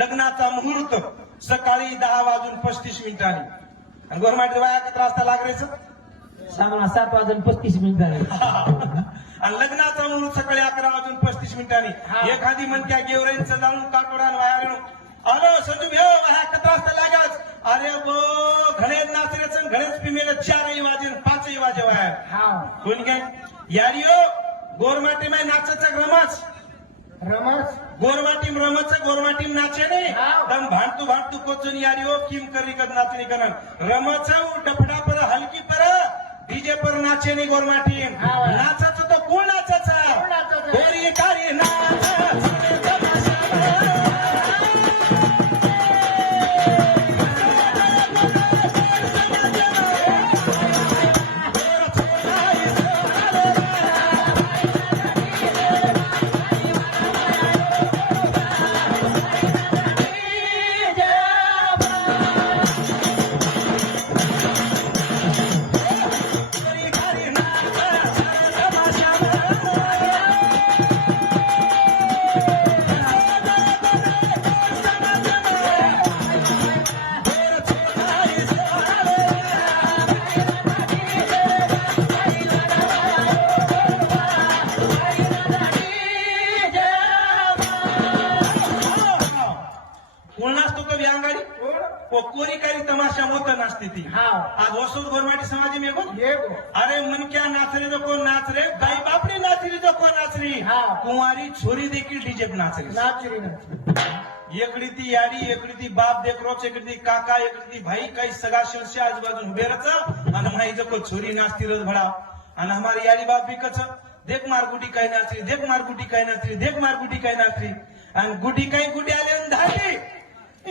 लग्नाचा मुहूर्त सकाळी 10:35 आणि गोरमाटी वाया किती वाजता लागायचं? 7:35 आणि लग्नाचा मुहूर्त सकाळी 11:35. एखादी म्हणत्या गेवराईचं जाऊन काटोडान वाया अरे संजू भेव वाया किती वाजता लागाच? अरे बो घणे नाचरेच घणेच पिमेल 4 वाजे 5 वाजे वाया कोण काय यारियो गोरमाटी में नाचचा रमच गोरमाटीम रमच गोरमाटीम नाचे ने दम भांटू कोचून यारियो किम करी कद नाचनी करन रमच डफडा पर हलकी पर डीजे पर नाचे ने गोरमाटीम नाचच तो कोण नाचचा गोरी कारी नाच कोरी कारी तमाशा मोत नाचती थी आज वसूल गोरमाटी समाज में अरे मन क्या नाच रहे जो को नाच रहे भाई बापड़ी नाच रही जो को नाच रही कुंवारी छोरी देखी डीजे पे नाच रही एकड़ी ती यारी एकड़ी ती बाप देख रो एकड़ी ती काका एकड़ी ती भाई काही सगा शिवसे आजूबाजू उभे रच आणि माई जो को छोरी नाचती रच भडा आणि हमारी यारी बाप भी कच देख मार गुटी काय नाच रही देख मार गुटी काय नाच रही देख मार गुटी काय नाच रही आणि गुटी काही गुटी आले धाडी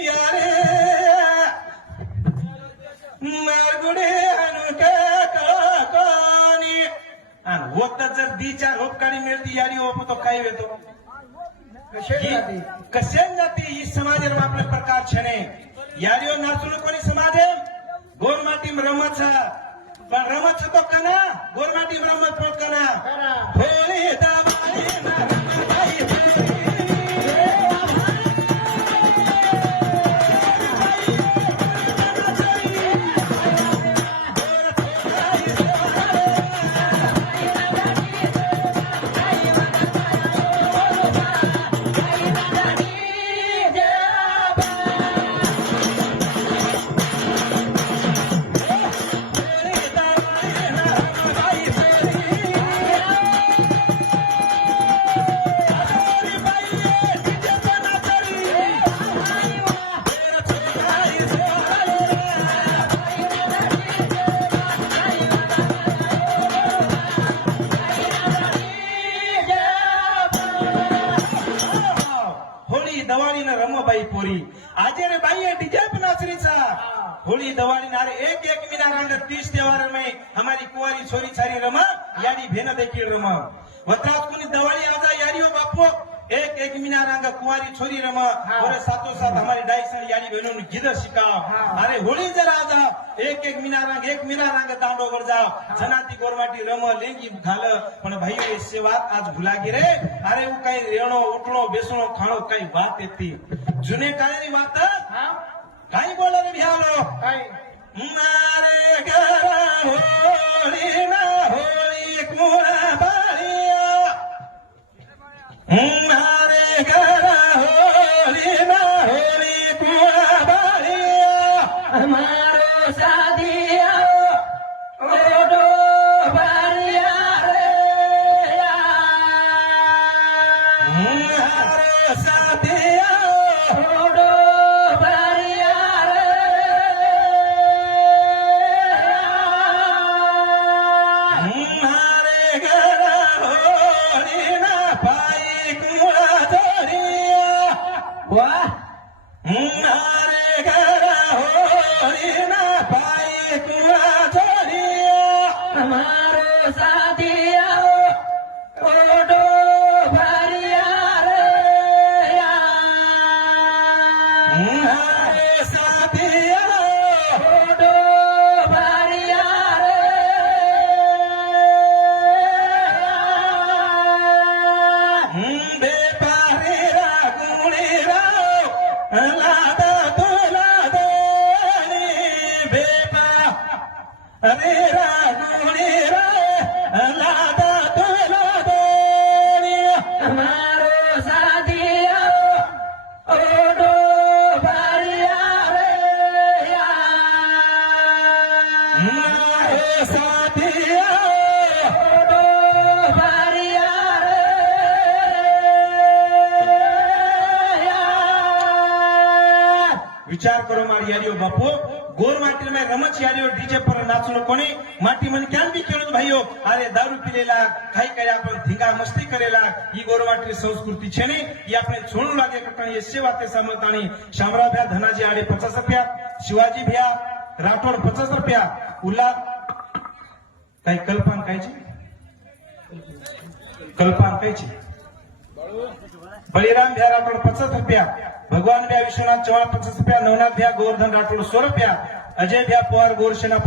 यारे मारगुडे अनुकानी आणि होत जर 2-4 होपकाडी मिळती यारी होप तो काय येतो कसे जाती ही समाज आपले प्रकार छने यारियो नाचून कोणी समाज गोरमाटी रमच पण रमच तो कना गोरमाटी रमच तो कना होळी दाबाई रमबाई पोरी आजे रे बाई डीजे नाचरीचा होली दवाली नारे एक मीना रंग 30 त्योहार में हमारी कुंवारी छोरी छारी रमा यारी भेन देखी रमा वत्रात कुनी दवाली आजा यारियो बापो एक मीना रंग कुंवारी छोरी रमा और साथों साथ हमारी डाइसन यारी बहनों ने गिदर शिकाओ अरे होली जरा आजा एक मीना रंग दांडो कर जाओ जनाती गोरमाटी रम लेंगी घाल पण भाई ये सेवा आज भुला गे रे अरे वो काही रेणो उठणो बेसणो खाणो काही बात येती जुने काळानी बात काही बोला रे भ्यालो मारे घरा होळी ना होळी कुणा बाळिया मारे घरा होळी ना होळी कुणा बाळिया मारो सादिया ओडो बाळिया रे मारो सादिया ओडो लादा तुला देणी बेपा अरे रागुणी रे लादा तुला देणी मारो साथिया ओडो बारिया रे या मारे साथिया ओडो बारिया रे या विचार करो मारी यारियो बापू गोर माटी में रमच यारियो डीजे पर नाचनो कोणी माटी मन क्यान बी खेळत भाईयो अरे दारू पिलेला खाई करे आपण धिंगा मस्ती करेला ही गोर माटी संस्कृती छे ने ही આપણે છોડું લાગે કટણ એ સેવા તે સમતાણી શામરા ભ્યા ધનાજી આડે 50 રૂપિયા शिवाजी भ्या राठोड 50 રૂપિયા उल्ला काही कल्पन काय છે कल्पन काय છે बलिराम भ्या राठोड 50 રૂપિયા भगवान भ्या विश्वनाथ चव्हाण 50 રૂપિયા नवनाथ भ्या गोवर्धन राठोड 100 રૂપિયા अजय भ्या पवार गोरसेना